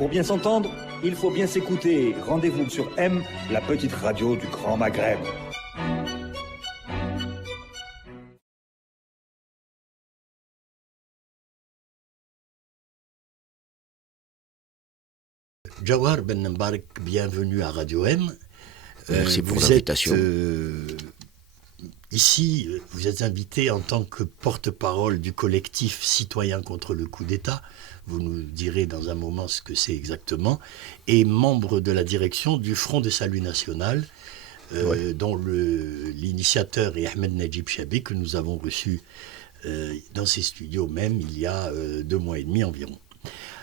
Pour bien s'entendre, il faut bien s'écouter. Rendez-vous sur M, la petite radio du Grand Maghreb. Jawar Ben Mbarek, bienvenue à Radio M. Merci pour l'invitation. Ici, vous êtes invité en tant que porte-parole du collectif Citoyens contre le coup d'État. Vous nous direz dans un moment ce que c'est exactement. Et membre de la direction du Front de Salut National, dont l'initiateur est Ahmed Najib Chabi, que nous avons reçu dans ces studios même il y a 2 mois et demi environ.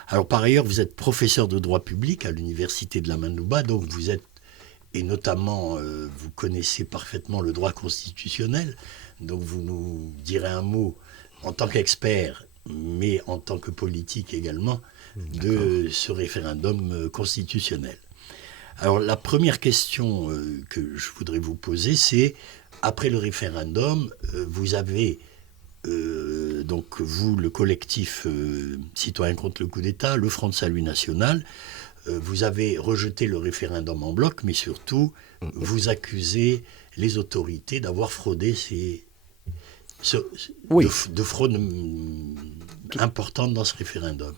Alors par ailleurs, vous êtes professeur de droit public à l'université de la Manouba, donc vous êtes, et notamment vous connaissez parfaitement le droit constitutionnel, donc vous nous direz un mot en tant qu'expert, mais en tant que politique également, de ce référendum constitutionnel. Alors la première question que je voudrais vous poser, c'est, après le référendum, vous avez... donc vous, le collectif Citoyens contre le coup d'État, le Front de Salut National, vous avez rejeté le référendum en bloc, mais surtout, vous accusez les autorités d'avoir fraudé de fraude importante dans ce référendum.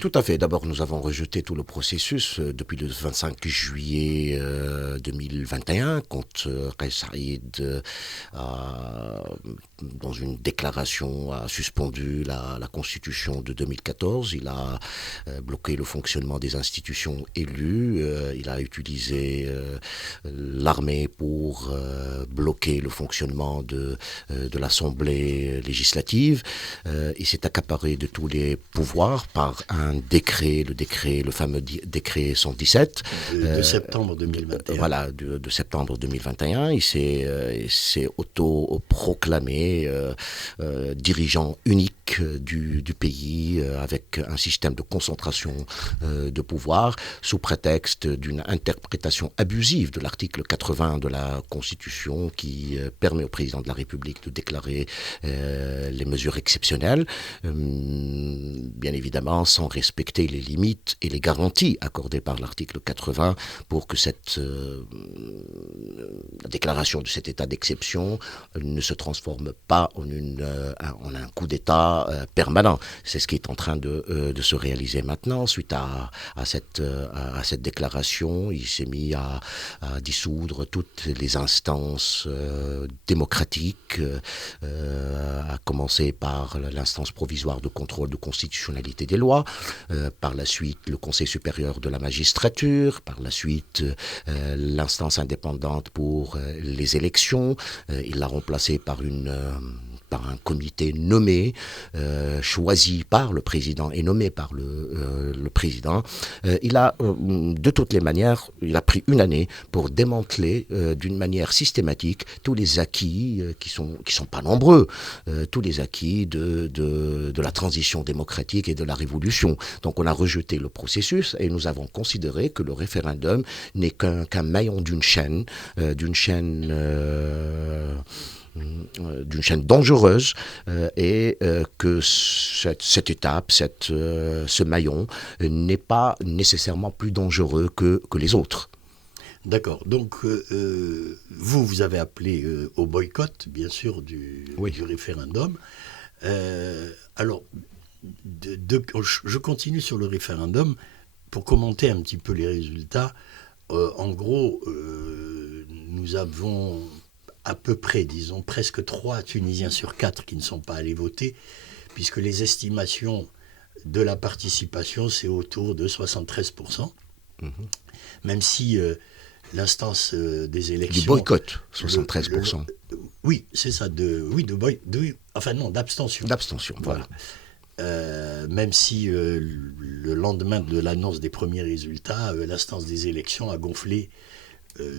Tout à fait. D'abord, nous avons rejeté tout le processus depuis le 25 juillet 2021, quand Kais Saïd, dans une déclaration, a suspendu la Constitution de 2014. Il a bloqué le fonctionnement des institutions élues. Il a utilisé l'armée pour bloquer le fonctionnement de l'Assemblée législative. Il s'est accaparé de tous les pouvoirs par un décret, le fameux décret 117. De septembre 2021. Voilà, de septembre 2021. Il s'est auto-proclamé dirigeant unique du pays, avec un système de concentration de pouvoir, sous prétexte d'une interprétation abusive de l'article 80 de la Constitution, qui permet au président de la République de déclarer les mesures exceptionnelles, bien évidemment sans respecter les limites et les garanties accordées par l'article 80 pour que la déclaration de cet état d'exception ne se transforme pas en un coup d'État permanent. C'est ce qui est en train de se réaliser maintenant. Suite à cette déclaration, il s'est mis à dissoudre toutes les instances démocratiques, à commencer par l'instance provisoire de contrôle de constitutionnalité des lois, par la suite le Conseil supérieur de la magistrature, par la suite l'instance indépendante pour les élections. Il l'a remplacé par un comité nommé, choisi par le président et nommé par le président. Il a, de toutes les manières, il a pris 1 année pour démanteler d'une manière systématique tous les acquis qui sont pas nombreux, tous les acquis de la transition démocratique et de la révolution. Donc on a rejeté le processus et nous avons considéré que le référendum n'est qu'un maillon d'une chaîne dangereuse, et que cette étape, ce maillon n'est pas nécessairement plus dangereux que les autres. D'accord. Donc, vous avez appelé au boycott, bien sûr, du référendum. Alors, je continue sur le référendum pour commenter un petit peu les résultats. En gros, nous avons à peu près, disons, presque 3 Tunisiens sur 4 qui ne sont pas allés voter, puisque les estimations de la participation, c'est autour de 73%. Même si l'instance des élections... Du boycott, 73%. Oui, c'est ça, d'abstention. D'abstention, voilà. Même si le lendemain de l'annonce des premiers résultats, l'instance des élections a gonflé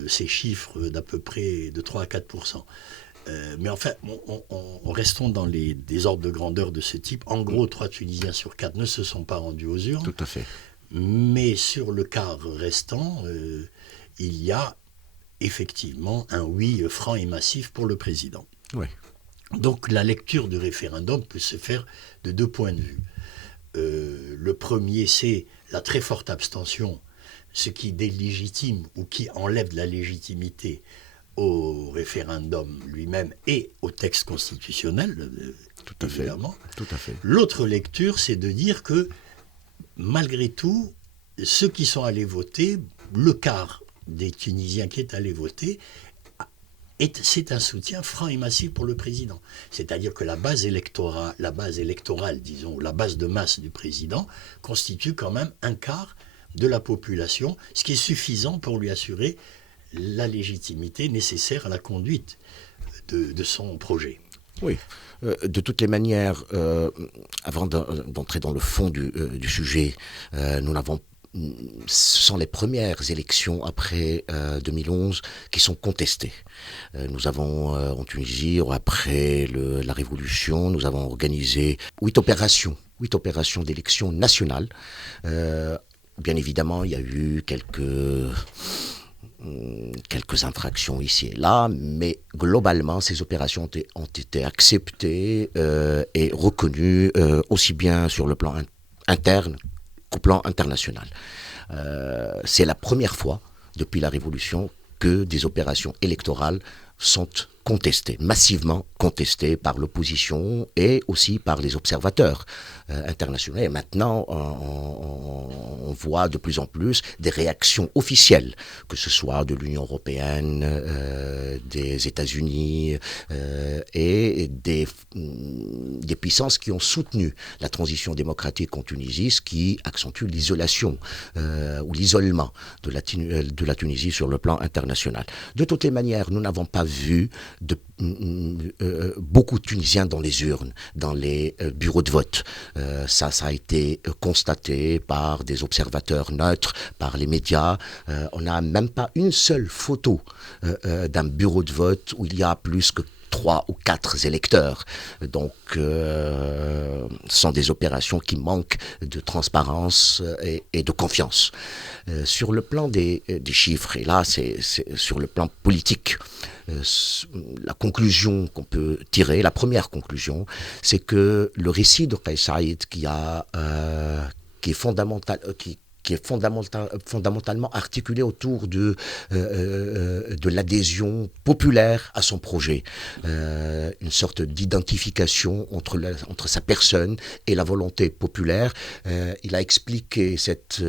ces chiffres d'à peu près de 3 à 4%. Mais enfin, restons dans des ordres de grandeur de ce type. En gros, 3 Tunisiens sur 4 ne se sont pas rendus aux urnes. Tout à fait. Mais sur le quart restant, il y a effectivement un oui franc et massif pour le président. Oui. Donc la lecture du référendum peut se faire de 2 points de vue. Le premier, c'est la très forte abstention, ce qui délégitime ou qui enlève de la légitimité au référendum lui-même et au texte constitutionnel, Tout à évidemment. fait. Tout à fait. L'autre lecture, c'est de dire que, malgré tout, ceux qui sont allés voter, le quart des Tunisiens qui est allé voter, c'est un soutien franc et massif pour le président. C'est-à-dire que la base électorale, disons, la base de masse du président, constitue quand même un quart de la population, ce qui est suffisant pour lui assurer la légitimité nécessaire à la conduite de son projet. Oui. De toutes les manières, avant d'entrer dans le fond du sujet, ce sont les premières élections après 2011 qui sont contestées. Nous avons en Tunisie, après la révolution, nous avons organisé 8 opérations d'élections nationales. Bien évidemment, il y a eu quelques infractions ici et là, mais globalement, ces opérations ont été acceptées et reconnues aussi bien sur le plan interne qu'au plan international. C'est la première fois depuis la Révolution que des opérations électorales sont contestées, massivement contestées par l'opposition et aussi par les observateurs internationaux. Et maintenant, on voit de plus en plus des réactions officielles, que ce soit de l'Union européenne, des États-Unis et des puissances qui ont soutenu la transition démocratique en Tunisie, ce qui accentue l'isolation ou l'isolement de la Tunisie sur le plan international. De toutes les manières, nous n'avons pas vu beaucoup de Tunisiens dans les urnes, dans les bureaux de vote. Ça a été constaté par des observateurs neutres, par les médias. On n'a même pas une seule photo d'un bureau de vote où il y a plus que 3 ou 4 électeurs. Donc, ce sont des opérations qui manquent de transparence et de confiance. Sur le plan des chiffres, et là, c'est sur le plan politique, la conclusion qu'on peut tirer, la première conclusion, c'est que le récit de Kais Saïed qui est fondamentalement articulé autour de l'adhésion populaire à son projet, une sorte d'identification entre sa personne et la volonté populaire. Il a expliqué cette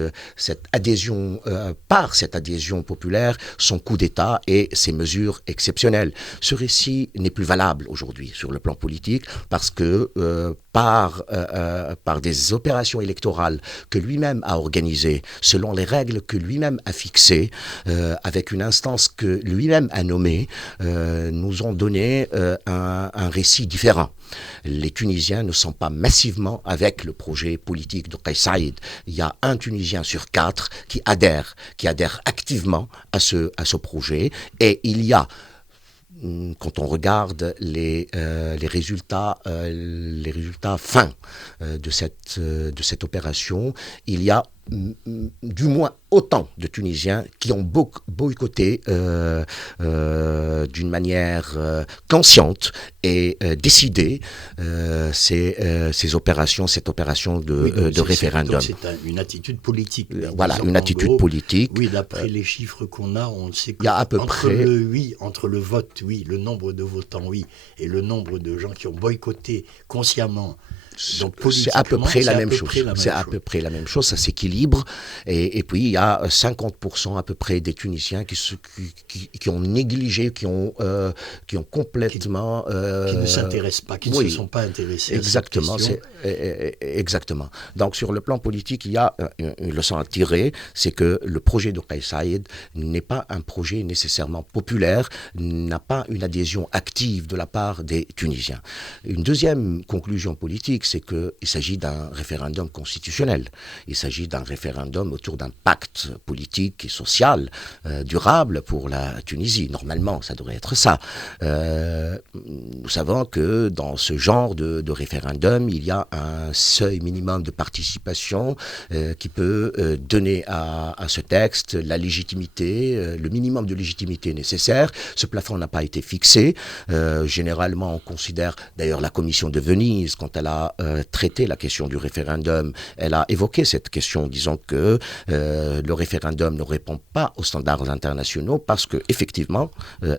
adhésion, par cette adhésion populaire, son coup d'État et ses mesures exceptionnelles. Ce récit n'est plus valable aujourd'hui sur le plan politique parce que par des opérations électorales que lui-même a organisées, selon les règles que lui-même a fixées, avec une instance que lui-même a nommée, nous ont donné un récit différent. Les Tunisiens ne sont pas massivement avec le projet politique de Kais Saïed. Il y a un Tunisien sur 4 qui adhère activement à ce projet, et il y a, quand on regarde les résultats fins de cette opération, il y a du moins autant de Tunisiens qui ont boycotté d'une manière consciente et décidée cette opération de référendum. C'est une attitude politique. Voilà, une attitude politique. Oui, d'après les chiffres qu'on a, on sait qu'il y a à peu près entre le vote, oui, le nombre de votants, oui, et le nombre de gens qui ont boycotté consciemment. Donc, c'est à peu près la même chose. C'est à peu près la même chose, ça s'équilibre. Et puis, il y a 50% à peu près des Tunisiens qui ont négligé, qui ont complètement... qui ne s'intéressent pas, qui ne se sont pas intéressés exactement, à cette question. Exactement. Donc, sur le plan politique, il y a une leçon à tirer, c'est que le projet de Kais Saïed n'est pas un projet nécessairement populaire, n'a pas une adhésion active de la part des Tunisiens. Une deuxième conclusion politique, c'est qu'il s'agit d'un référendum constitutionnel. Il s'agit d'un référendum autour d'un pacte politique et social durable pour la Tunisie. Normalement, ça devrait être ça. Nous savons que dans ce genre de référendum, il y a un seuil minimum de participation qui peut donner à ce texte la légitimité, le minimum de légitimité nécessaire. Ce plafond n'a pas été fixé. Généralement, on considère, d'ailleurs la commission de Venise, quand elle a traité la question du référendum. Elle a évoqué cette question, disant que le référendum ne répond pas aux standards internationaux parce que effectivement,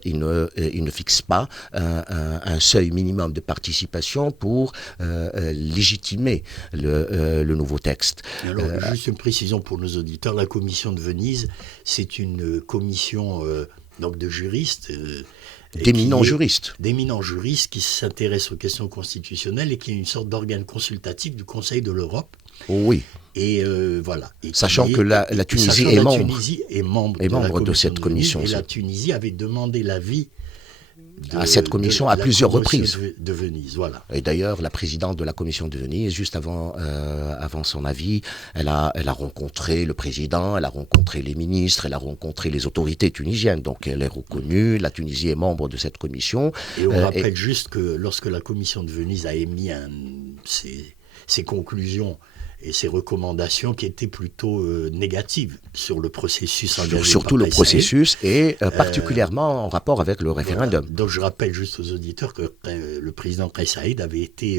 il ne fixe pas un seuil minimum de participation pour légitimer le nouveau texte. Alors, juste une précision pour nos auditeurs, la commission de Venise, c'est une commission donc de juristes. D'éminents juristes. D'éminents juristes qui s'intéressent aux questions constitutionnelles et qui est une sorte d'organe consultatif du Conseil de l'Europe. Oui. Et voilà. Et sachant que la Tunisie est membre de cette commission. Et la Tunisie avait demandé l'avis à cette commission à plusieurs reprises. De Venise, voilà. Et d'ailleurs, la présidente de la commission de Venise, juste avant son avis, elle a rencontré le président, elle a rencontré les ministres, elle a rencontré les autorités tunisiennes. Donc elle est reconnue, la Tunisie est membre de cette commission. Et on rappelle juste que lorsque la commission de Venise a émis ses conclusions et ses recommandations qui étaient plutôt négatives sur le processus engagé surtout le processus et particulièrement en rapport avec le référendum. Voilà. Donc je rappelle juste aux auditeurs que le président Kais Saïed avait été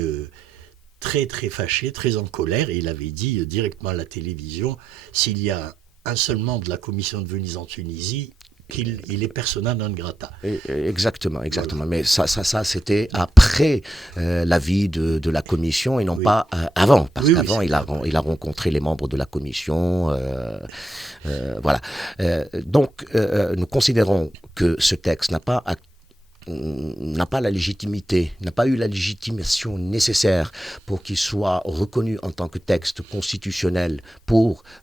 très très fâché, très en colère, et il avait dit directement à la télévision, s'il y a un seul membre de la commission de Venise en Tunisie, qu'il est persona non grata. Exactement. Voilà. Mais ça c'était après l'avis de la commission et non pas avant, parce qu'avant il a rencontré les membres de la commission. Voilà. Donc nous considérons que ce texte n'a pas la légitimité, n'a pas eu la légitimation nécessaire pour qu'il soit reconnu en tant que texte constitutionnel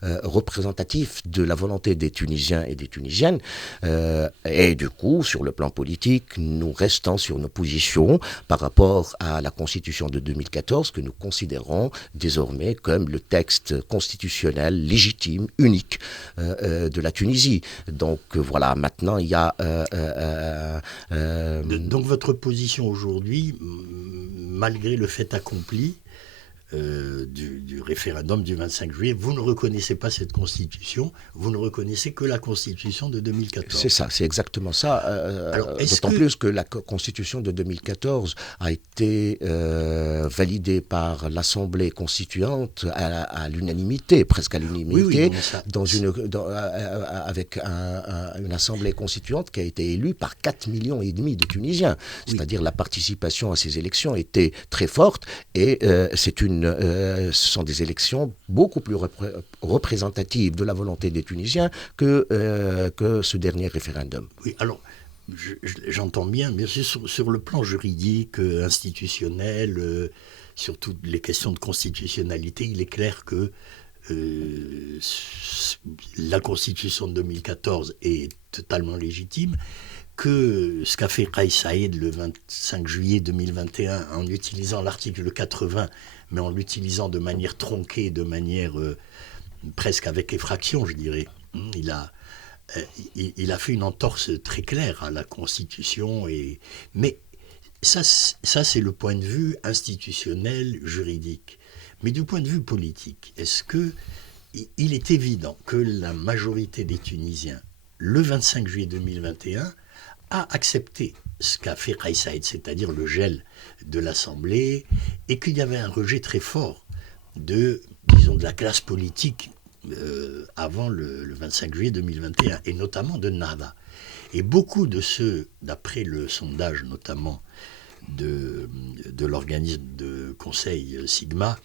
représentatif de la volonté des Tunisiens et des Tunisiennes. Et du coup, sur le plan politique, nous restons sur nos positions par rapport à la Constitution de 2014 que nous considérons désormais comme le texte constitutionnel légitime, unique de la Tunisie. Donc voilà, maintenant il y a... Donc votre position aujourd'hui, malgré le fait accompli du référendum du 25 juillet, vous ne reconnaissez pas cette constitution, vous ne reconnaissez que la constitution de 2014. C'est ça, c'est exactement ça. D'autant plus que la constitution de 2014 a été validée par l'Assemblée constituante à l'unanimité, presque à l'unanimité, avec une Assemblée constituante qui a été élue par 4,5 millions de Tunisiens. C'est-à-dire la participation à ces élections était très forte et ce sont des élections beaucoup plus représentatives de la volonté des Tunisiens que ce dernier référendum. Oui, alors j'entends bien sûr, sur le plan juridique, institutionnel, sur toutes les questions de constitutionnalité, il est clair que la Constitution de 2014 est totalement légitime, que ce qu'a fait Kais Saïed le 25 juillet 2021 en utilisant l'article 80, mais en l'utilisant de manière tronquée, de manière presque avec effraction, je dirais. Il a fait une entorse très claire à la Constitution. Mais ça, c'est le point de vue institutionnel, juridique. Mais du point de vue politique, est-ce que il est évident que la majorité des Tunisiens, le 25 juillet 2021, a accepté ce qu'a fait Kais Saïed, c'est-à-dire le gel de l'Assemblée, et qu'il y avait un rejet très fort de la classe politique avant le 25 juillet 2021, et notamment de Nahda. Et beaucoup de ceux, d'après le sondage notamment de l'organisme de conseil Sigma,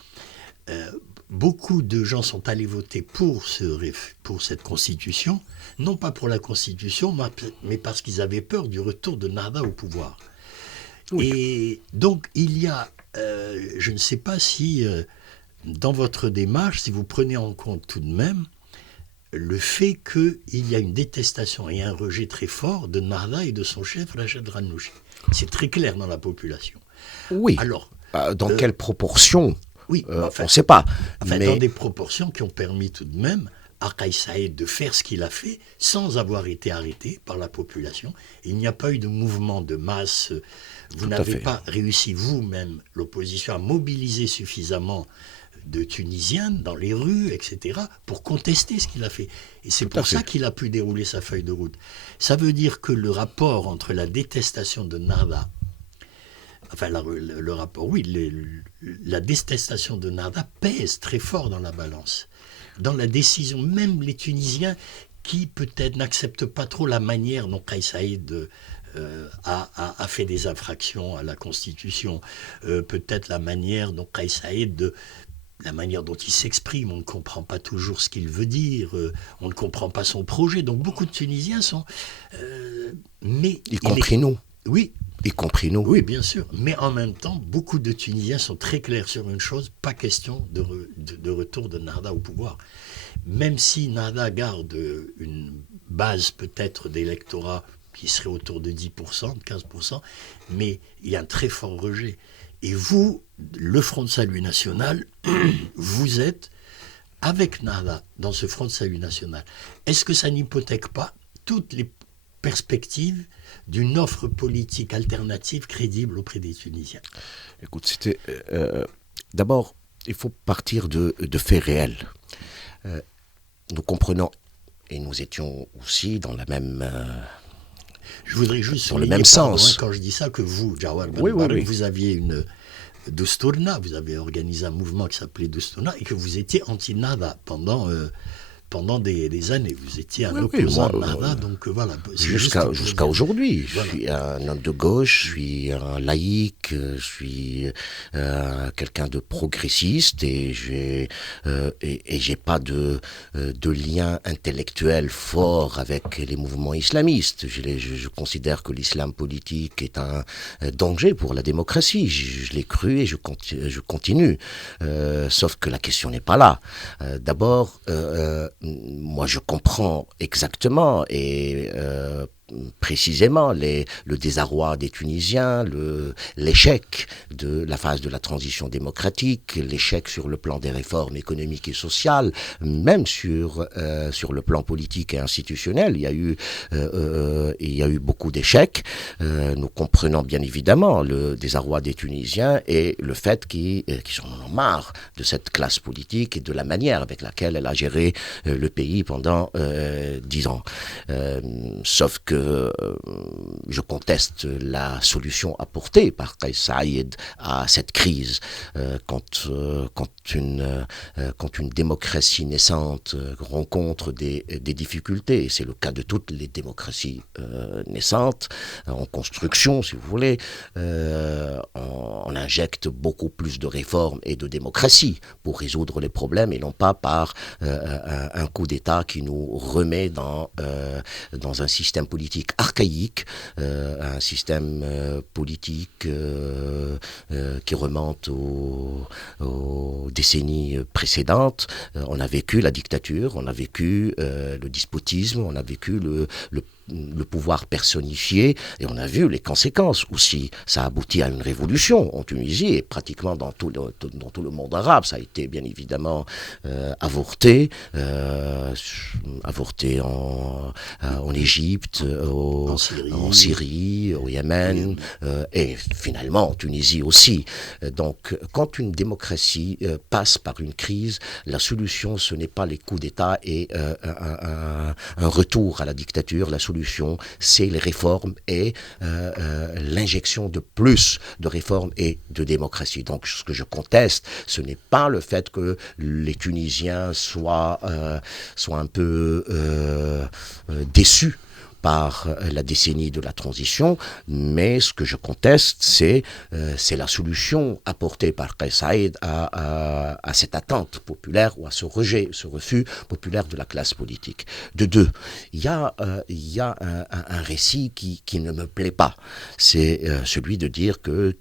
beaucoup de gens sont allés voter pour cette constitution, non pas pour la constitution, mais parce qu'ils avaient peur du retour de Nahda au pouvoir. Oui. Et donc il y a, je ne sais pas si dans votre démarche, si vous prenez en compte tout de même le fait qu'il y a une détestation et un rejet très fort de Nahda et de son chef Rachid Ghannouchi. C'est très clair dans la population. Oui. Alors, dans quelle proportion? Oui, on ne sait pas. Mais dans des proportions qui ont permis tout de même à Kais Saïed de faire ce qu'il a fait sans avoir été arrêté par la population. Il n'y a pas eu de mouvement de masse. Vous n'avez pas réussi vous-même, l'opposition, à mobiliser suffisamment de Tunisiens dans les rues, etc., pour contester ce qu'il a fait. Et c'est pour ça qu'il a pu dérouler sa feuille de route. Ça veut dire que le rapport entre la détestation de Nahda enfin le rapport, oui, la détestation de Nada pèse très fort dans la balance. Dans la décision, même les Tunisiens qui peut-être n'acceptent pas trop la manière dont Kais Saïed a fait des infractions à la Constitution, peut-être la manière dont Kais Saïed, la manière dont il s'exprime, on ne comprend pas toujours ce qu'il veut dire, on ne comprend pas son projet. Donc beaucoup de Tunisiens sont... y compris nous. Oui. Y compris nous. Oui, bien sûr. Mais en même temps, beaucoup de Tunisiens sont très clairs sur une chose, pas question de retour de Nada au pouvoir. Même si Nada garde une base peut-être d'électorat qui serait autour de 10%, de 15%, mais il y a un très fort rejet. Et vous, le Front de Salut National, vous êtes avec Nada dans ce Front de Salut National. Est-ce que ça n'hypothèque pas toutes les perspectives d'une offre politique alternative crédible auprès des Tunisiens? Écoute, d'abord, il faut partir de faits réels. Nous comprenons, et nous étions aussi dans la même... je voudrais juste dans le même sens. Quand je dis ça, que vous, Jawar Ben oui. vous aviez une Doustourna, vous avez organisé un mouvement qui s'appelait Doustourna, et que vous étiez anti-Nada pendant des années. Vous étiez un opposant de Nada, donc voilà. Jusqu'à aujourd'hui. Voilà. Je suis un homme de gauche, je suis un laïc, je suis quelqu'un de progressiste et j'ai pas de lien intellectuel fort avec les mouvements islamistes. Je considère que l'islam politique est un danger pour la démocratie. Je l'ai cru et je continue. Sauf que la question n'est pas là. D'abord, moi, je comprends exactement et précisément le désarroi des Tunisiens, l'échec de la phase de la transition démocratique, l'échec sur le plan des réformes économiques et sociales, même sur le plan politique et institutionnel. Il y a eu beaucoup d'échecs. Nous comprenons bien évidemment le désarroi des Tunisiens et le fait qu'ils en ont marre de cette classe politique et de la manière avec laquelle elle a géré le pays pendant 10 ans. Sauf que je conteste la solution apportée par Kais Saïed à cette crise. Quand une démocratie naissante rencontre des difficultés, c'est le cas de toutes les démocraties naissantes, en construction si vous voulez, on injecte beaucoup plus de réformes et de démocratie pour résoudre les problèmes et non pas par un coup d'État qui nous remet dans un système politique archaïque, un système politique qui remonte aux décennies précédentes. On a vécu la dictature, on a vécu le despotisme, on a vécu le pouvoir personnifié, et on a vu les conséquences aussi. Ça a abouti à une révolution en Tunisie, et pratiquement dans tout le monde arabe. Ça a été bien évidemment avorté en Égypte, en Syrie, au Yémen, et finalement en Tunisie aussi. Donc, quand une démocratie passe par une crise, la solution, ce n'est pas les coups d'État et un retour à la dictature. La solution, c'est les réformes et l'injection de plus de réformes et de démocratie. Donc, ce que je conteste, ce n'est pas le fait que les Tunisiens soient un peu déçus par la décennie de la transition, mais ce que je conteste, c'est la solution apportée par Kais Saïed à cette attente populaire ou à ce refus populaire de la classe politique. De deux, il y a un récit qui ne me plaît pas, c'est celui de dire que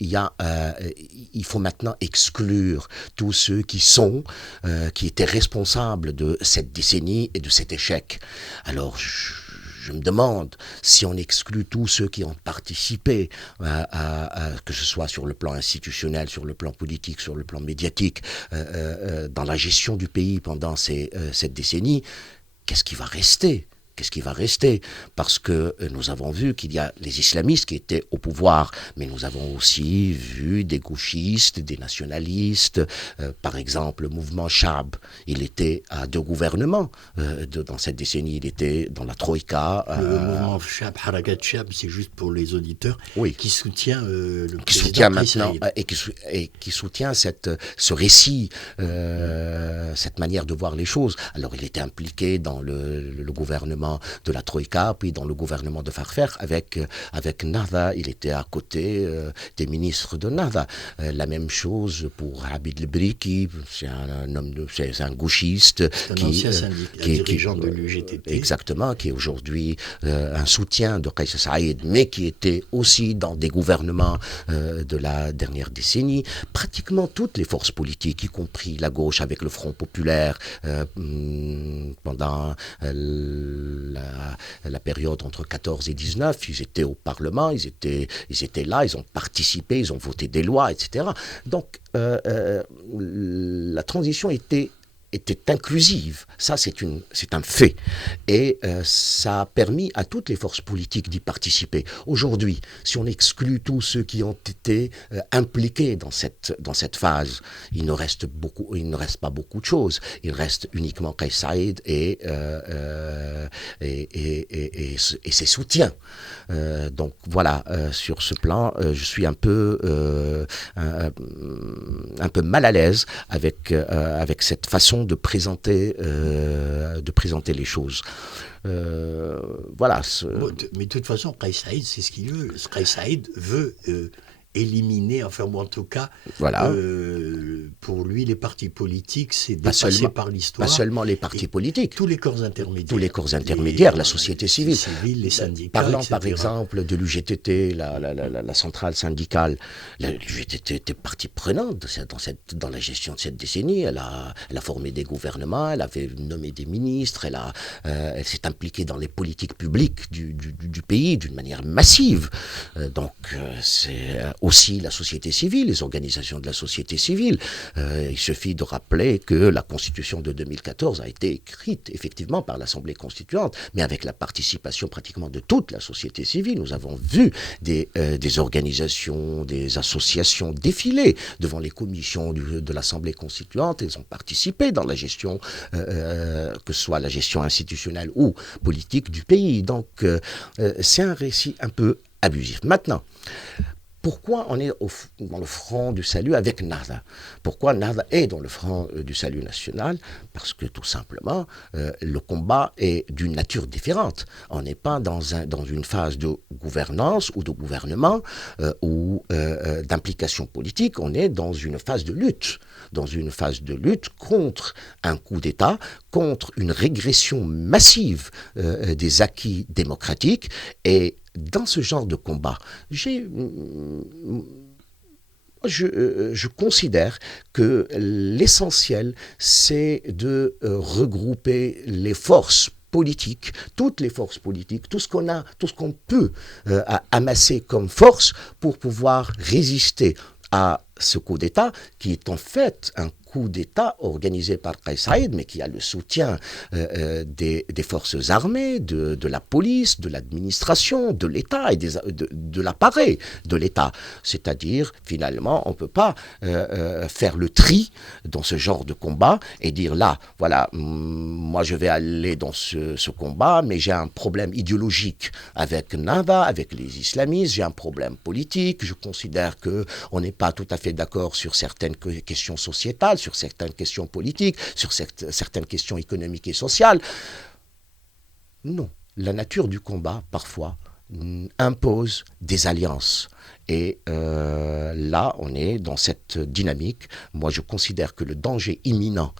il faut maintenant exclure tous ceux qui étaient responsables de cette décennie et de cet échec. Alors, je me demande si on exclut tous ceux qui ont participé, que ce soit sur le plan institutionnel, sur le plan politique, sur le plan médiatique, dans la gestion du pays pendant cette décennie, qu'est-ce qui va rester ? qu'est-ce qui va rester? Parce que nous avons vu qu'il y a les islamistes qui étaient au pouvoir, mais nous avons aussi vu des gauchistes, des nationalistes. Par exemple, le mouvement Chab, il était à 2 gouvernements dans cette décennie. Il était dans la Troïka. Le mouvement Chab, Harakat Chab, c'est juste pour les auditeurs, oui, qui soutient le qui président soutient Kais maintenant Saïed. et qui soutient ce récit, cette manière de voir les choses. Alors il était impliqué dans le gouvernement de la Troïka, puis dans le gouvernement de Farfer avec Nahda. Il était à côté des ministres de Nahda. La même chose pour Abid El-Briki, c'est un gauchiste, C'est un ancien dirigeant de l'UGTT. Exactement, qui est aujourd'hui un soutien de Kais Saïed, mais qui était aussi dans des gouvernements de la dernière décennie. Pratiquement toutes les forces politiques, y compris la gauche avec le Front populaire, pendant la période entre 14 et 19, ils étaient au Parlement, ils étaient là, ils ont participé, ils ont voté des lois, etc. Donc la transition était inclusive. Ça, c'est un fait. Et ça a permis à toutes les forces politiques d'y participer. Aujourd'hui, si on exclut tous ceux qui ont été impliqués dans cette phase, il ne reste pas beaucoup de choses. Il reste uniquement Kais Saïed et ses soutiens. Donc voilà, sur ce plan, je suis un peu mal à l'aise avec cette façon de présenter les choses. Voilà. Mais de toute façon, Kais Saïed, c'est ce qu'il veut. Kais Saïed veut éliminer, enfin, ou en tout cas, voilà. Pour lui, les partis politiques, c'est dépassé par l'histoire. Pas seulement les partis politiques. Tous les corps intermédiaires. Tous les corps intermédiaires, la société civile. Les syndicats, Parlant etc. par exemple de l'UGTT, la centrale syndicale, l'UGTT était partie prenante dans la gestion de cette décennie. Elle a formé des gouvernements, elle avait nommé des ministres, elle s'est impliquée dans les politiques publiques du pays d'une manière massive. Donc c'est aussi la société civile, les organisations de la société civile. Il suffit de rappeler que la Constitution de 2014 a été écrite effectivement par l'Assemblée constituante, mais avec la participation pratiquement de toute la société civile. Nous avons vu des organisations, des associations défiler devant les commissions de l'Assemblée constituante. Elles ont participé dans la gestion, que ce soit la gestion institutionnelle ou politique du pays. Donc c'est un récit un peu abusif. Maintenant, pourquoi on est dans le front du salut avec Nahda? Pourquoi Nahda est dans le front du salut national? Parce que tout simplement, le combat est d'une nature différente. On n'est pas dans une phase de gouvernance ou de gouvernement ou d'implication politique. On est dans une phase de lutte. Dans une phase de lutte contre un coup d'État, contre une régression massive des acquis démocratiques. Et dans ce genre de combat, je considère que l'essentiel, c'est de regrouper les forces politiques, toutes les forces politiques, tout ce qu'on peut amasser comme force pour pouvoir résister à ce coup d'État qui est en fait un coup d'État organisé par Kais Saïed, mais qui a le soutien des forces armées, de la police, de l'administration, de l'État et de l'appareil de l'État. C'est-à-dire, finalement, on ne peut pas faire le tri dans ce genre de combat et dire là, voilà, moi je vais aller dans ce combat, mais j'ai un problème idéologique avec Nahda, avec les islamistes, j'ai un problème politique, je considère qu'on n'est pas tout à fait d'accord sur certaines questions sociétales, sur certaines questions politiques, sur certaines questions économiques et sociales. Non, la nature du combat, parfois, impose des alliances. Et là, on est dans cette dynamique. Moi, je considère que le danger imminent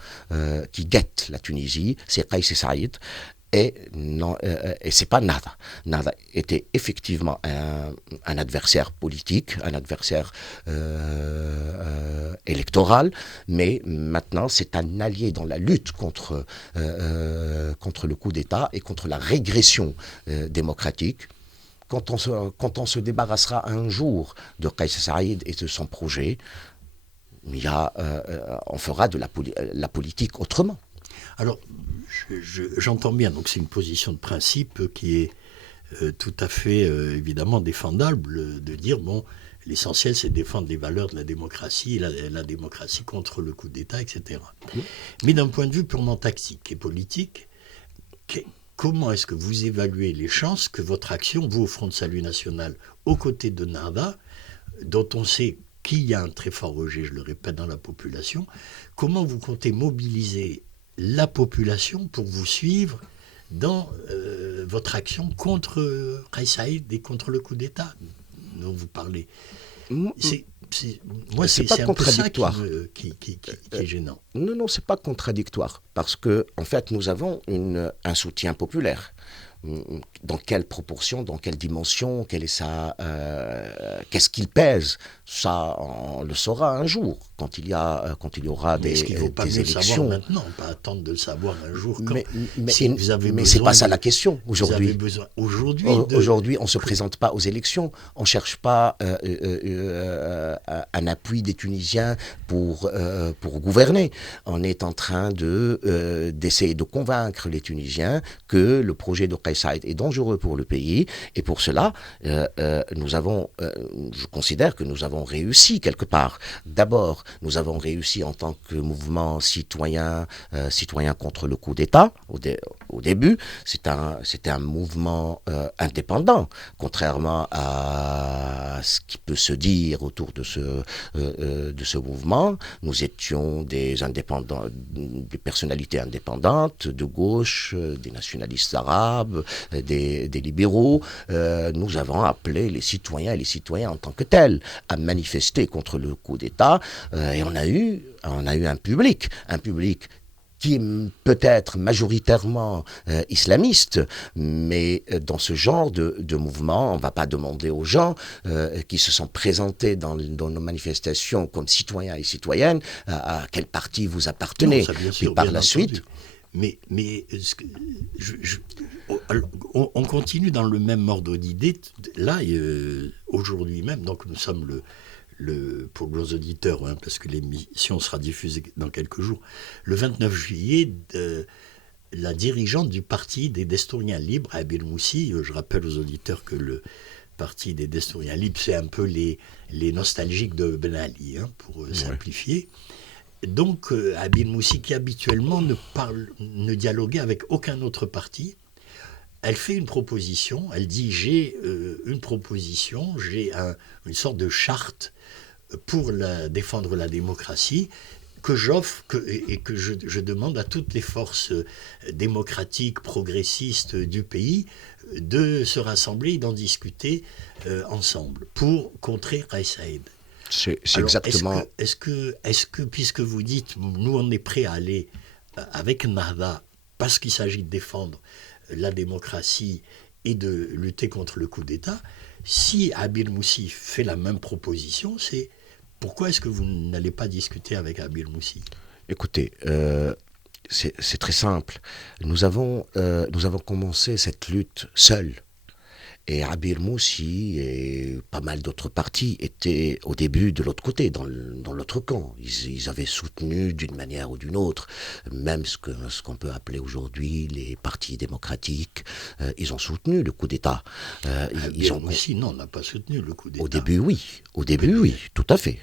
qui guette la Tunisie, c'est Kais Saïed. Et c'est pas Nahda. Nahda était effectivement un adversaire politique, un adversaire électoral, mais maintenant c'est un allié dans la lutte contre le coup d'État et contre la régression démocratique. Quand on se débarrassera un jour de Kais Saïed et de son projet, on fera de la politique autrement. Alors, j'entends bien, donc c'est une position de principe qui est tout à fait évidemment défendable, de dire, bon, l'essentiel c'est de défendre les valeurs de la démocratie, et la démocratie contre le coup d'État, etc. Mais d'un point de vue purement tactique et politique, comment est-ce que vous évaluez les chances que votre action, vous au Front de Salut National, aux côtés de Nahda, dont on sait qu'il y a un très fort rejet, je le répète, dans la population, comment vous comptez mobiliser la population pour vous suivre dans votre action contre Kais Saïed et contre le coup d'État dont vous parlez? C'est pas un contradictoire. peu ça qui est gênant. Non, c'est pas contradictoire, parce que en fait, nous avons un soutien populaire. Dans quelle proportion, dans quelle dimension, qu'est-ce qu'il pèse? Ça, on le saura un jour, quand il y aura Mais est-ce qu'il ne faut pas des mieux le élections. savoir maintenant, pas attendre de le savoir un jour quand Mais c'est pas ça la question aujourd'hui. Vous avez besoin aujourd'hui. Aujourd'hui, on ne se présente pas aux élections. On ne cherche pas un appui des Tunisiens pour gouverner. On est en train d'essayer de convaincre les Tunisiens que le projet de Kais Saïed est dangereux pour le pays. Et pour cela, je considère que nous avons réussi quelque part. D'abord, nous avons réussi en tant que mouvement citoyen contre le coup d'État. Au début, c'était un mouvement indépendant, contrairement à ce qui peut se dire autour de ce mouvement. Nous étions des indépendants, des personnalités indépendantes, de gauche, des nationalistes arabes, des libéraux. Nous avons appelé les citoyens et les citoyennes en tant que tels à manifester contre le coup d'État, et on a eu un public qui est peut-être majoritairement islamiste, mais dans ce genre de mouvement, on ne va pas demander aux gens qui se sont présentés dans nos manifestations comme citoyens et citoyennes à quel parti vous appartenez. Non, ça, bien sûr, et par bien la entendu. suite... Mais on continue dans le même ordre d'idées. Là, aujourd'hui même, donc nous sommes pour nos auditeurs, parce que l'émission sera diffusée dans quelques jours, le 29 juillet, la dirigeante du parti des Destouriens libres, Abir Moussi, je rappelle aux auditeurs que le parti des Destouriens libres, c'est un peu les nostalgiques de Ben Ali, pour simplifier. Donc, Abir Moussi, qui habituellement ne dialoguait avec aucun autre parti, elle fait une proposition, elle dit j'ai une proposition, j'ai une sorte de charte pour défendre la démocratie que j'offre et que je demande à toutes les forces démocratiques, progressistes du pays de se rassembler et d'en discuter ensemble pour contrer Kais Saïed. C'est Alors, exactement... Est-ce que, puisque vous dites, nous on est prêt à aller avec Nahda parce qu'il s'agit de défendre la démocratie et de lutter contre le coup d'État, si Abir Moussi fait la même proposition, pourquoi est-ce que vous n'allez pas discuter avec Abir Moussi? Écoutez, c'est très simple. Nous avons commencé cette lutte seuls. Et Abir Moussi et pas mal d'autres partis étaient au début de l'autre côté, dans l'autre camp. Ils avaient soutenu d'une manière ou d'une autre, même ce qu'on peut appeler aujourd'hui les partis démocratiques. Ils ont soutenu le coup d'État. Abir Moussi, non, n'a pas soutenu le coup d'État. Au début, oui, tout à fait.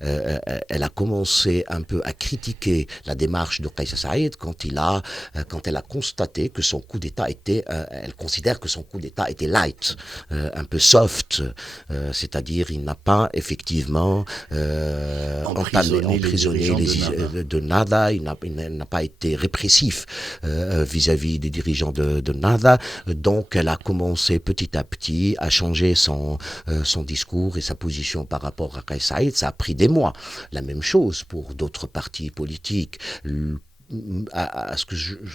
Elle a commencé un peu à critiquer la démarche de Kais Saïed quand elle a constaté que son coup d'État elle considère que son coup d'État était light, un peu soft, c'est-à-dire il n'a pas effectivement emprisonné de Nahda, il n'a pas été répressif vis-à-vis des dirigeants de Nahda, donc elle a commencé petit à petit à changer son discours et sa position par rapport à Kais Saïed. Ça a pris des mois. La même chose pour d'autres partis politiques.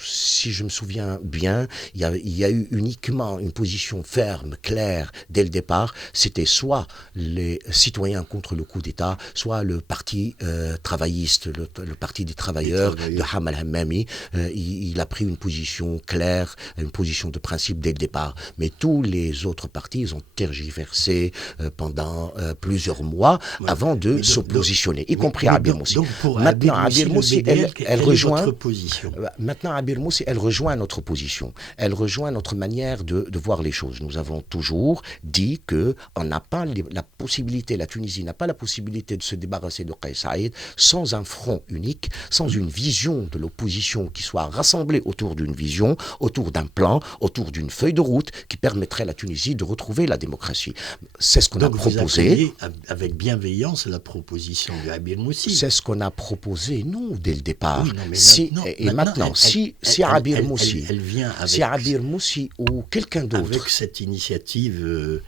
Si je me souviens bien, il y a eu uniquement une position ferme, claire, dès le départ. C'était soit les citoyens contre le coup d'État, soit le parti travailliste, le parti des travailleurs de Hamal Hammami. Il a pris une position claire, une position de principe dès le départ. Mais tous les autres partis, ils ont tergiversé pendant plusieurs mois avant de se positionner, y compris Abir Moussi. Maintenant, Abir Moussi, elle rejoint... votre position. Maintenant, Abir Moussi, elle rejoint notre position. Elle rejoint notre manière de voir les choses. Nous avons toujours dit qu'on n'a pas la possibilité, la Tunisie n'a pas la possibilité de se débarrasser de Kais Saïed sans un front unique, sans une vision de l'opposition qui soit rassemblée autour d'une vision, autour d'un plan, autour d'une feuille de route qui permettrait à la Tunisie de retrouver la démocratie. C'est ce qu'on a proposé. Vous avec bienveillance la proposition de Abir Moussi. C'est ce qu'on a proposé, nous, dès le départ. Oui, maintenant, si Abir Moussi ou quelqu'un d'autre... Avec cette initiative...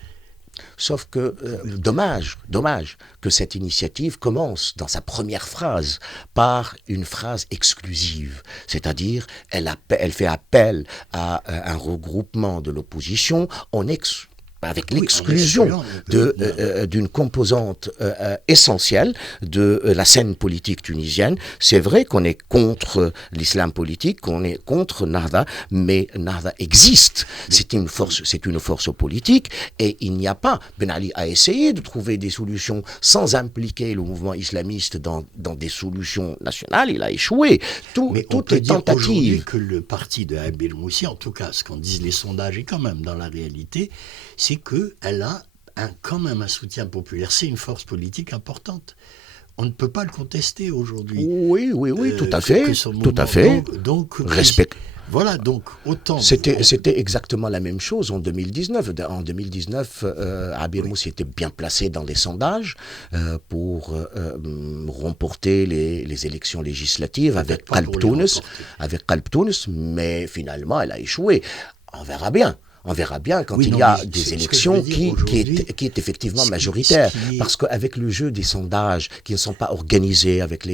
Sauf que, dommage que cette initiative commence dans sa première phrase par une phrase exclusive. C'est-à-dire, elle fait appel à un regroupement de l'opposition avec l'exclusion d'une composante essentielle de la scène politique tunisienne. C'est vrai qu'on est contre l'islam politique, qu'on est contre Nahda, mais Nahda existe. C'est une force politique et il n'y a pas... Ben Ali a essayé de trouver des solutions sans impliquer le mouvement islamiste dans des solutions nationales. Il a échoué. Toutes les tentatives... que le parti de Abir Moussi, en tout cas ce qu'en disent les sondages et quand même dans la réalité, c'est qu'elle a quand même un soutien populaire. C'est une force politique importante. On ne peut pas le contester aujourd'hui. Oui, tout à fait. Tout à fait. Donc respect. Voilà, donc autant... C'était exactement la même chose en 2019. En 2019, Abir Moussi était bien placé dans les sondages pour remporter les élections législatives avec Qalb Tounes, mais finalement, elle a échoué. On verra bien quand il y a des élections qui est effectivement majoritaire. Parce qu'avec le jeu des sondages qui ne sont pas organisés, avec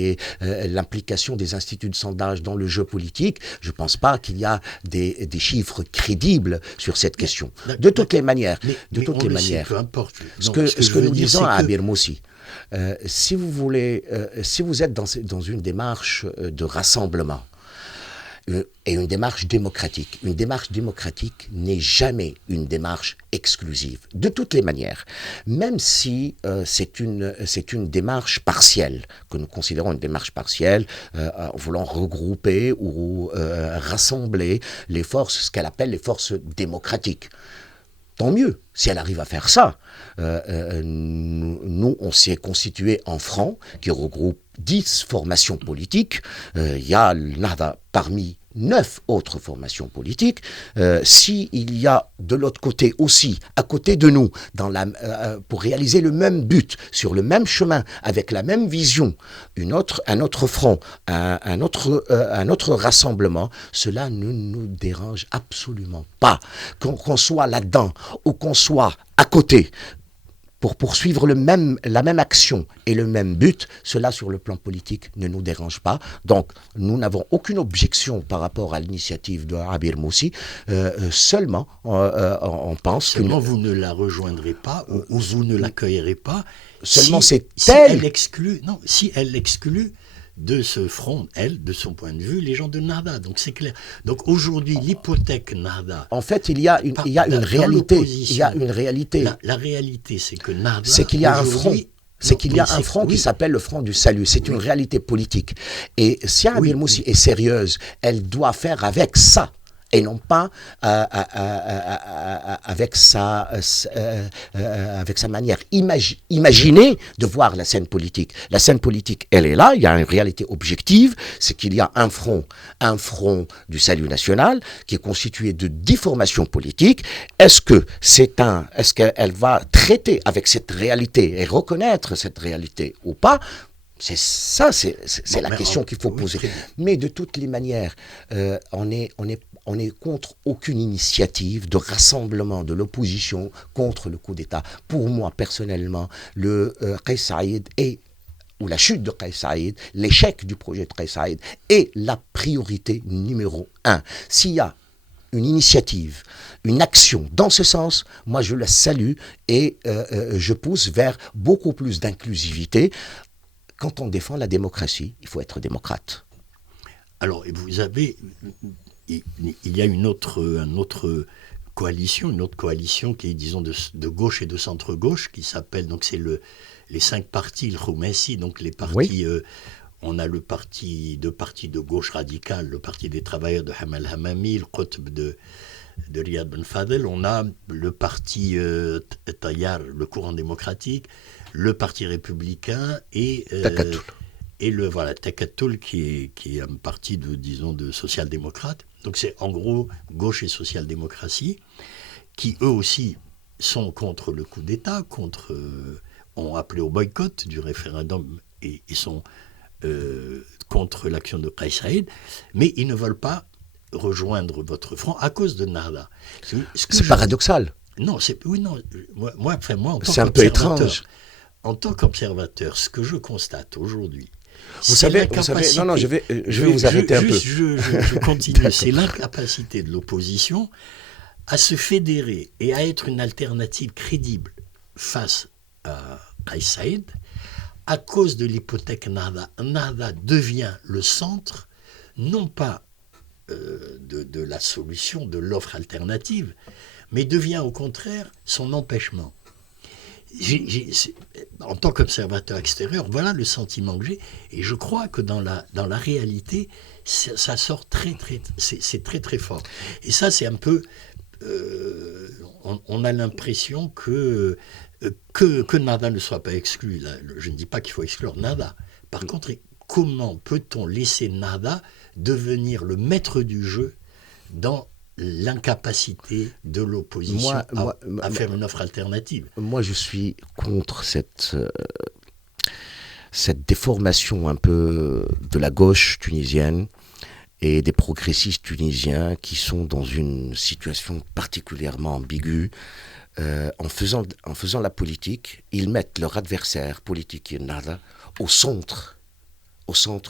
l'implication des instituts de sondage dans le jeu politique, je ne pense pas qu'il y a des chiffres crédibles sur cette question. De toutes les manières. Peu importe. Ce que nous disons à Abir Moussi, si vous êtes dans une démarche de rassemblement, et une démarche démocratique. Une démarche démocratique n'est jamais une démarche exclusive, de toutes les manières. Même si c'est une démarche partielle, que nous considérons une démarche partielle, en voulant regrouper ou rassembler les forces, ce qu'elle appelle les forces démocratiques. Tant mieux, si elle arrive à faire ça. Nous, on s'est constitué en front qui regroupe 10 formations politiques. Il y a Nahda parmi 9 autres formations politiques. S'il y a de l'autre côté aussi, à côté de nous, pour réaliser le même but, sur le même chemin, avec la même vision, un autre front, un autre rassemblement, cela ne nous dérange absolument pas. Qu'on soit là-dedans ou qu'on soit à côté, pour poursuivre la même action et le même but, cela sur le plan politique ne nous dérange pas. Donc nous n'avons aucune objection par rapport à l'initiative de Abir Moussi, seulement on pense que... Seulement vous ne la rejoindrez pas ou vous ne l'accueillerez pas. Seulement si elle exclut de ce front, elle, de son point de vue, les gens de Nahda. Donc c'est clair. Donc aujourd'hui, l'hypothèque Nahda... En fait, il y a une réalité. Il y a une réalité. La réalité, c'est que Nahda... C'est qu'il y a un front. C'est qu'il y a un front qui s'appelle le Front du Salut. C'est une réalité politique. Et si Abir Moussi est sérieuse, elle doit faire avec ça. Et non pas avec sa manière imaginée de voir la scène politique. La scène politique, elle est là, il y a une réalité objective, c'est qu'il y a un front du salut national qui est constitué de 10 formations politiques. Est-ce qu'elle va traiter avec cette réalité et reconnaître cette réalité ou pas? C'est la question qu'il faut poser. Mais de toutes les manières, on est contre aucune initiative de rassemblement de l'opposition contre le coup d'État. Pour moi, personnellement, le Kais Saïed ou la chute de Kais Saïed, l'échec du projet de Kais Saïed est la priorité numéro 1. S'il y a une initiative, une action dans ce sens, moi je la salue et je pousse vers beaucoup plus d'inclusivité. Quand on défend la démocratie, il faut être démocrate. Alors, il y a une autre coalition qui est, disons, de gauche et de centre-gauche, qui s'appelle, donc c'est les 5 partis, le Khoumessi, donc les partis on a deux partis de gauche radicale, le Parti des travailleurs de Hamal Hamami, le Qutb de Riyad Ben Fadel. On a le parti Tayyar, le courant démocratique, le Parti républicain et le Takatul qui est un parti de social-démocrate. Donc c'est en gros gauche et social-démocratie qui eux aussi sont contre le coup d'État, ont appelé au boycott du référendum et ils sont contre l'action de Kais Saïed, mais ils ne veulent pas rejoindre votre front à cause de Nahda. C'est paradoxal. Non, moi, en tant c'est un peu étrange. En tant qu'observateur, ce que je constate aujourd'hui, vous savez, non, je vais vous arrêter un peu. Je continue. C'est l'incapacité de l'opposition à se fédérer et à être une alternative crédible face à Kais Saïed à cause de l'hypothèque Nahda. Nahda devient le centre, non pas de la solution, de l'offre alternative, mais devient au contraire son empêchement. En tant qu'observateur extérieur, voilà le sentiment que j'ai, et je crois que dans la réalité, ça sort c'est très très fort. Et ça, c'est un peu, on a l'impression que Nahda ne soit pas exclu. Là, je ne dis pas qu'il faut exclure Nahda. Par contre, comment peut-on laisser Nahda devenir le maître du jeu dans l'incapacité de l'opposition à faire une offre alternative? Moi, je suis contre cette déformation un peu de la gauche tunisienne et des progressistes tunisiens qui sont dans une situation particulièrement ambiguë. En faisant la politique, ils mettent leur adversaire politique, Nahda, au centre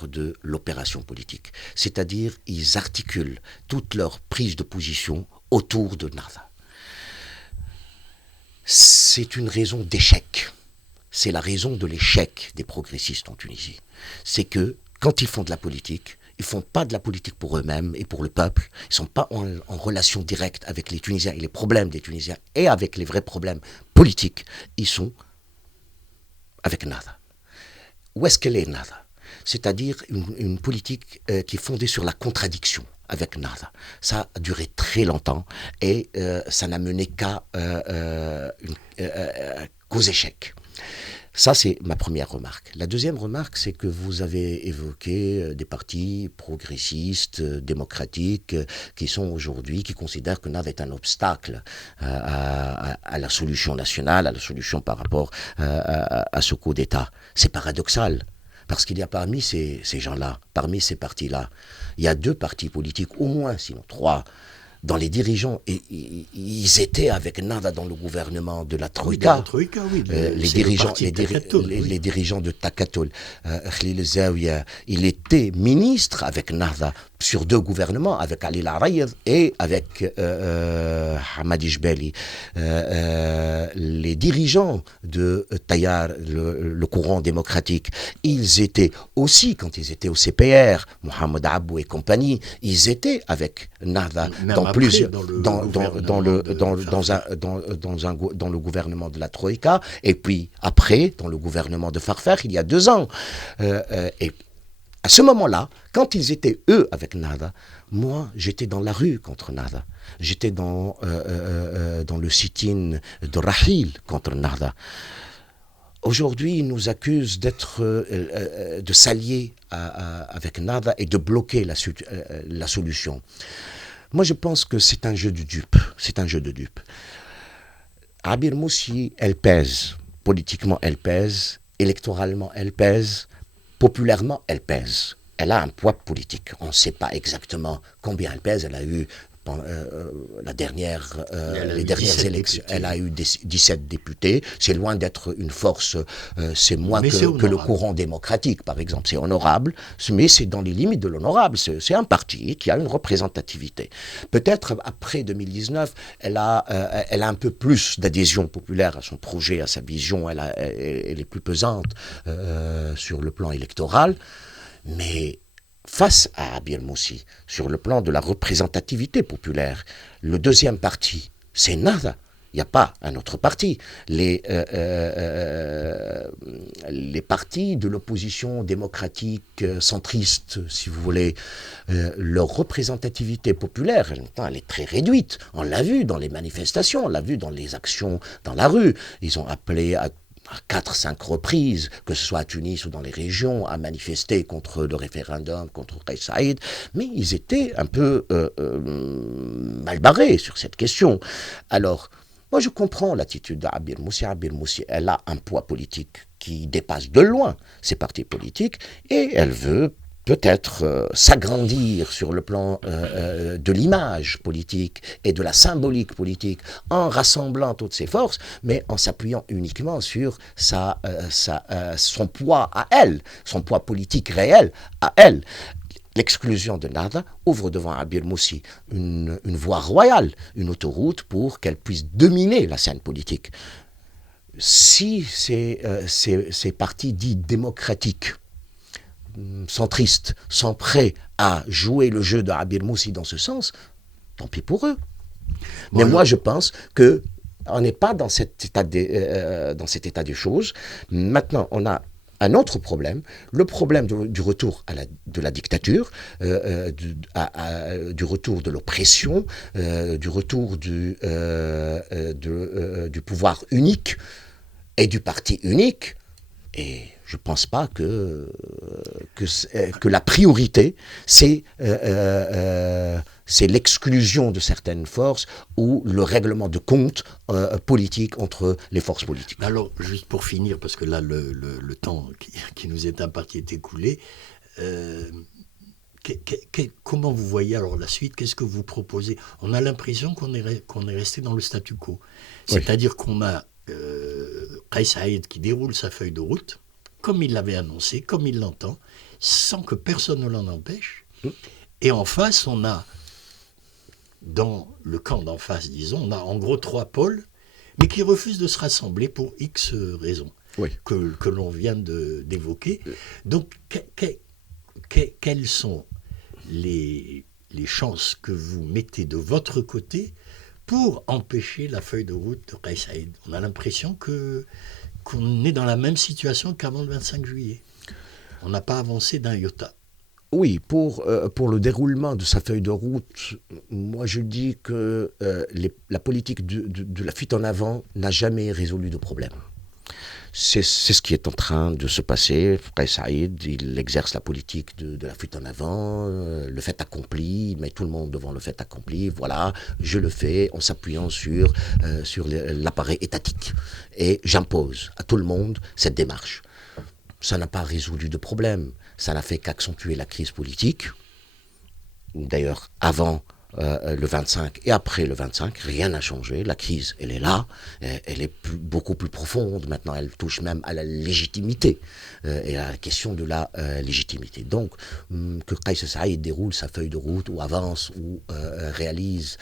de l'opération politique. C'est-à-dire, ils articulent toute leur prise de position autour de Nahda. C'est une raison d'échec. C'est la raison de l'échec des progressistes en Tunisie. C'est que, quand ils font de la politique, ils ne font pas de la politique pour eux-mêmes et pour le peuple. Ils ne sont pas en relation directe avec les Tunisiens et les problèmes des Tunisiens et avec les vrais problèmes politiques. Ils sont avec Nahda. Où est-ce qu'elle est, Nahda ? C'est-à-dire une politique qui est fondée sur la contradiction avec Nahda. Ça a duré très longtemps et ça n'a mené qu'aux échecs. Ça, c'est ma première remarque. La deuxième remarque, c'est que vous avez évoqué des partis progressistes, démocratiques, qui considèrent que Nahda est un obstacle à la solution nationale, à la solution par rapport à ce coup d'État. C'est paradoxal. Parce qu'il y a parmi ces gens-là, parmi ces partis-là, il y a 2 partis politiques, au moins, sinon 3, dans les dirigeants, et ils étaient avec Nahda dans le gouvernement de la Troïka. Les dirigeants de Takatul. Khalil Zaouia, il était ministre avec Nahda sur 2 gouvernements, avec Ali Larayed et avec Hamadi Jbali. Les dirigeants de Tayyar, le courant démocratique, ils étaient aussi, quand ils étaient au CPR, Mohamed Abou et compagnie, ils étaient avec Nahda dans le gouvernement de la Troïka, et puis après, dans le gouvernement de Farfar, il y a 2 ans. Et à ce moment-là, quand ils étaient, eux, avec Nahda, moi, j'étais dans la rue contre Nahda. J'étais dans le sit-in de Rahil contre Nahda. Aujourd'hui, ils nous accusent de s'allier avec Nahda et de bloquer la solution. Moi, je pense que c'est un jeu de dupes. C'est un jeu de dupes. Abir Moussi, elle pèse. Politiquement, elle pèse. Électoralement, elle pèse. Populairement, elle pèse. Elle a un poids politique. On ne sait pas exactement combien elle pèse. Elle a eu les dernières élections, elle a eu 17 députés. C'est loin d'être une force, c'est moins que le courant démocratique, par exemple. C'est honorable, mais c'est dans les limites de l'honorable. C'est un parti qui a une représentativité. Peut-être après 2019, elle a un peu plus d'adhésion populaire à son projet, à sa vision. Elle est plus pesante sur le plan électoral, mais face à Abir Moussi, sur le plan de la représentativité populaire, le deuxième parti, c'est Nahda. Il n'y a pas un autre parti. Les partis de l'opposition démocratique centriste, si vous voulez, leur représentativité populaire, elle est très réduite. On l'a vu dans les manifestations, on l'a vu dans les actions dans la rue. Ils ont appelé à 4-5 reprises, que ce soit à Tunis ou dans les régions, à manifester contre le référendum, contre Kais Saïd, mais ils étaient un peu mal barrés sur cette question. Alors, moi je comprends l'attitude d'Abir Moussi. Abir Moussi, elle a un poids politique qui dépasse de loin ses partis politiques, et elle veut peut-être s'agrandir sur le plan de l'image politique et de la symbolique politique en rassemblant toutes ses forces, mais en s'appuyant uniquement sur son poids à elle, son poids politique réel à elle. L'exclusion de Nahda ouvre devant Abir Moussi une voie royale, une autoroute pour qu'elle puisse dominer la scène politique. Si ces partis dits démocratiques, centristes, sont prêts à jouer le jeu d'Abir Moussi dans ce sens, tant pis pour eux. Mais moi, je pense qu'on n'est pas dans cet état des choses. Maintenant, on a un autre problème, le problème du retour de la dictature, du retour de l'oppression, du retour du pouvoir unique et du parti unique. Et je ne pense pas que la priorité, c'est l'exclusion de certaines forces ou le règlement de compte politique entre les forces politiques. Alors, juste pour finir, parce que là, le temps qui nous est imparti est écoulé, comment vous voyez alors la suite? Qu'est-ce que vous proposez? On a l'impression qu'on est resté dans le statu quo. C'est-à-dire qu'on a Kais Saïd qui déroule sa feuille de route, comme il l'avait annoncé, comme il l'entend, sans que personne ne l'en empêche. Et en face, on a, dans le camp d'en face, disons, on a en gros 3 pôles, mais qui refusent de se rassembler pour X raisons que l'on vient d'évoquer. Donc, quelles sont les chances que vous mettez de votre côté pour empêcher la feuille de route de Kais Saïd? On a l'impression qu'on est dans la même situation qu'avant le 25 juillet. On n'a pas avancé d'un iota. Oui, pour le déroulement de sa feuille de route, moi je dis que la politique de la fuite en avant n'a jamais résolu de problème. C'est ce qui est en train de se passer. Kais Saïd, il exerce la politique de la fuite en avant, le fait accompli, il met tout le monde devant le fait accompli. Voilà, je le fais en s'appuyant sur l'appareil étatique. Et j'impose à tout le monde cette démarche. Ça n'a pas résolu de problème. Ça n'a fait qu'accentuer la crise politique. D'ailleurs, avant le 25 et après le 25, rien n'a changé. La crise, elle est là. Elle est beaucoup plus profonde. Maintenant, elle touche même à la légitimité et à la question de la légitimité. Donc, que Kais Saïd déroule sa feuille de route ou avance ou réalise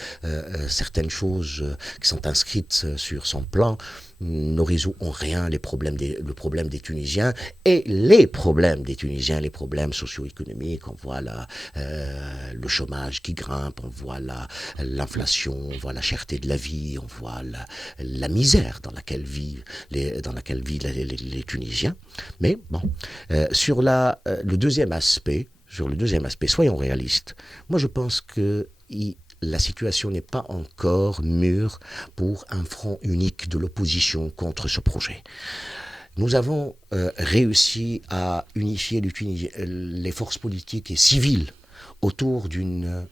certaines choses qui sont inscrites sur son plan, ne résout en rien le problème des Tunisiens et les problèmes des Tunisiens, les problèmes socio-économiques. On voit le chômage qui grimpe, on voit l'inflation, on voit la cherté de la vie, on voit la misère dans laquelle vivent les Tunisiens. Mais bon, sur le deuxième aspect, soyons réalistes. Moi, je pense que la situation n'est pas encore mûre pour un front unique de l'opposition contre ce projet. Nous avons réussi à unifier les forces politiques et civiles autour d'une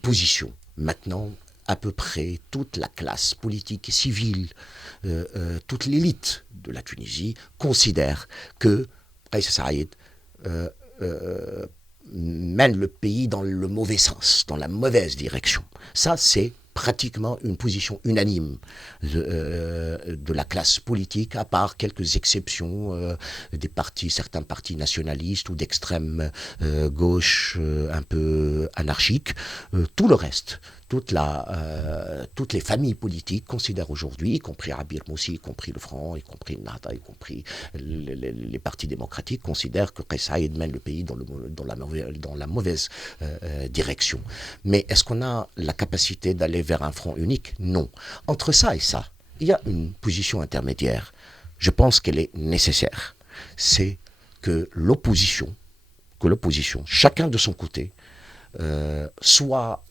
position. Maintenant, à peu près toute la classe politique et civile, toute l'élite de la Tunisie considère que Kais Saïd mène le pays dans le mauvais sens, dans la mauvaise direction. Ça, c'est pratiquement une position unanime de la classe politique, à part quelques exceptions certains partis nationalistes ou d'extrême gauche un peu anarchiques. Tout le reste, toutes les familles politiques considèrent aujourd'hui, y compris Abir Moussi, y compris le Front, y compris Nahda, y compris les partis démocratiques, considèrent que Kais Saïd mène le pays dans la mauvaise direction. Mais est-ce qu'on a la capacité d'aller vers un front unique? Non. Entre ça et ça, il y a une position intermédiaire. Je pense qu'elle est nécessaire. C'est que l'opposition, chacun de son côté, soit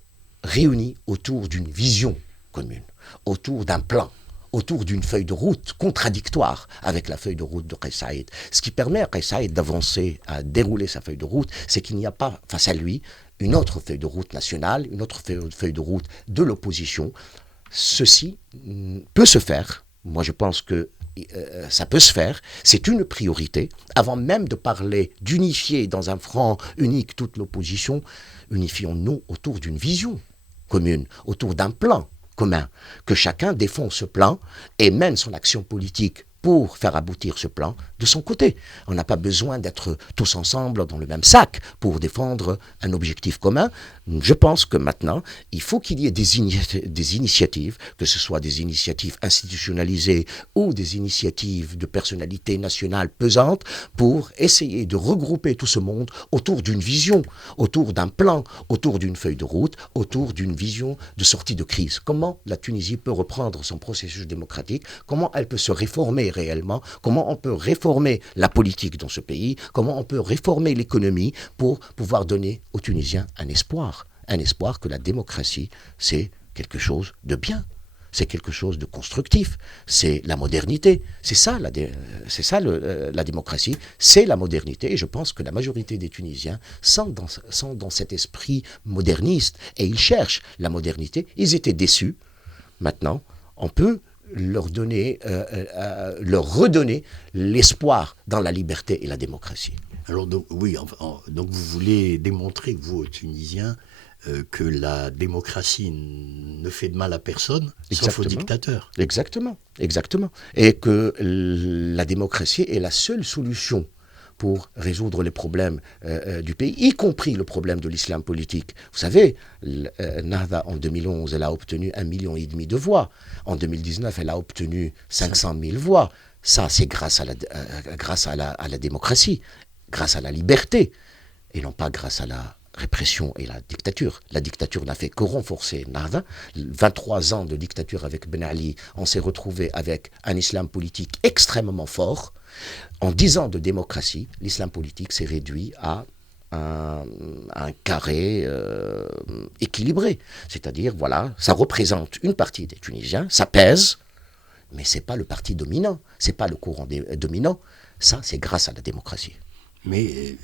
réunis autour d'une vision commune, autour d'un plan, autour d'une feuille de route contradictoire avec la feuille de route de Kais Saïed. Ce qui permet à Kais Saïed d'avancer, à dérouler sa feuille de route, c'est qu'il n'y a pas face à lui une autre feuille de route nationale, une autre feuille de route de l'opposition. Ceci peut se faire. Moi, je pense que ça peut se faire. C'est une priorité. Avant même de parler d'unifier dans un front unique toute l'opposition, unifions-nous autour d'une vision commune, autour d'un plan commun, que chacun défend ce plan et mène son action politique pour faire aboutir ce plan de son côté. On n'a pas besoin d'être tous ensemble dans le même sac pour défendre un objectif commun. Je pense que maintenant, il faut qu'il y ait des initiatives, que ce soit des initiatives institutionnalisées ou des initiatives de personnalités nationales pesantes, pour essayer de regrouper tout ce monde autour d'une vision, autour d'un plan, autour d'une feuille de route, autour d'une vision de sortie de crise. Comment la Tunisie peut reprendre son processus démocratique, comment elle peut se réformer réellement, comment on peut réformer la politique dans ce pays, comment on peut réformer l'économie pour pouvoir donner aux Tunisiens un espoir que la démocratie, c'est quelque chose de bien, c'est quelque chose de constructif, c'est la modernité, c'est ça la démocratie, c'est la modernité, et je pense que la majorité des Tunisiens sont dans cet esprit moderniste, et ils cherchent la modernité. Ils étaient déçus. Maintenant, on peut leur redonner l'espoir dans la liberté et la démocratie. Alors donc, oui, donc vous voulez démontrer, vous, aux Tunisiens, que la démocratie ne fait de mal à personne, sauf aux dictateurs. Exactement. Et que la démocratie est la seule solution pour résoudre les problèmes du pays, y compris le problème de l'islam politique. Vous savez, Nahda, en 2011, elle a obtenu 1,5 million de voix. En 2019, elle a obtenu 500 000 voix. Ça, c'est grâce à la démocratie, grâce à la liberté, et non pas grâce à la répression et la dictature. La dictature n'a fait que renforcer Nahda. 23 ans de dictature avec Ben Ali, on s'est retrouvé avec un islam politique extrêmement fort. En 10 ans de démocratie, l'islam politique s'est réduit à un carré équilibré. C'est-à-dire, voilà, ça représente une partie des Tunisiens, ça pèse, mais ce n'est pas le parti dominant, ce n'est pas le courant dominant. Ça, c'est grâce à la démocratie. Mais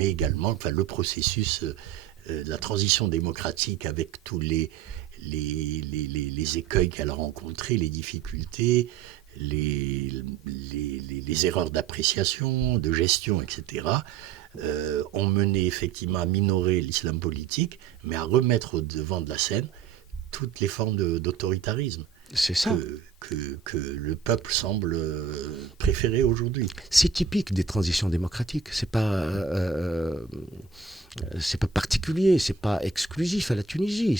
également, le processus, la transition démocratique avec tous les écueils qu'elle a rencontrés, les difficultés, les erreurs d'appréciation, de gestion, etc., ont mené effectivement à minorer l'islam politique, mais à remettre au devant de la scène toutes les formes d'autoritarisme. C'est ça. Que le peuple semble préférer aujourd'hui. C'est typique des transitions démocratiques. C'est pas particulier, c'est pas exclusif à la Tunisie.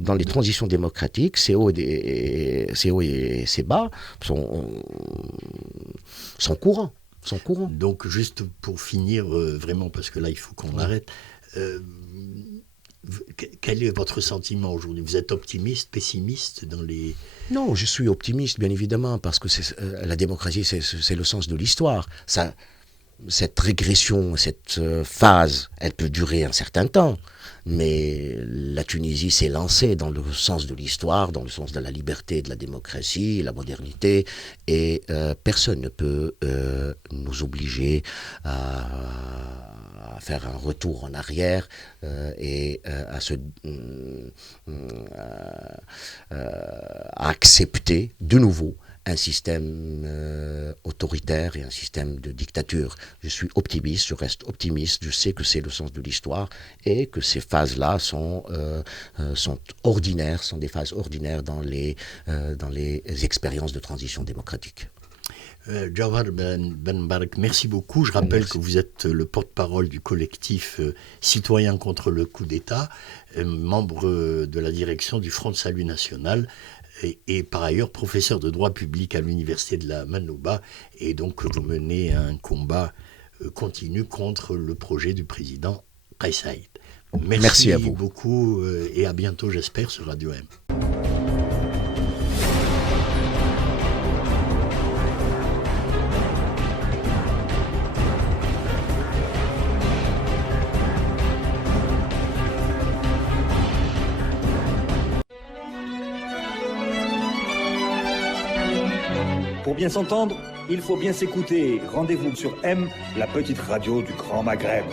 Dans les transitions démocratiques, c'est haut et c'est bas sont courants. Donc, juste pour finir, vraiment, parce que là, il faut qu'on arrête. Quel est votre sentiment aujourd'hui ? Vous êtes optimiste, pessimiste dans les... Non, je suis optimiste, bien évidemment, parce que la démocratie, c'est le sens de l'histoire. Cette régression, cette phase, elle peut durer un certain temps, mais la Tunisie s'est lancée dans le sens de l'histoire, dans le sens de la liberté, de la démocratie, la modernité, et personne ne peut nous obliger à faire un retour en arrière et à accepter de nouveau un système autoritaire et un système de dictature. Je suis optimiste, je reste optimiste, je sais que c'est le sens de l'histoire et que ces phases-là sont ordinaires, sont des phases ordinaires dans les expériences de transition démocratique. Jawhar Ben Mbarek, merci beaucoup. Je rappelle que vous êtes le porte-parole du collectif Citoyens contre le coup d'État, membre de la direction du Front de Salut National et par ailleurs professeur de droit public à l'université de la Manouba, et donc vous menez un combat continu contre le projet du président Kais Saïed. Merci à vous beaucoup et à bientôt, j'espère, sur Radio M. bien s'entendre, il faut bien s'écouter. Rendez-vous sur M, la petite radio du Grand Maghreb.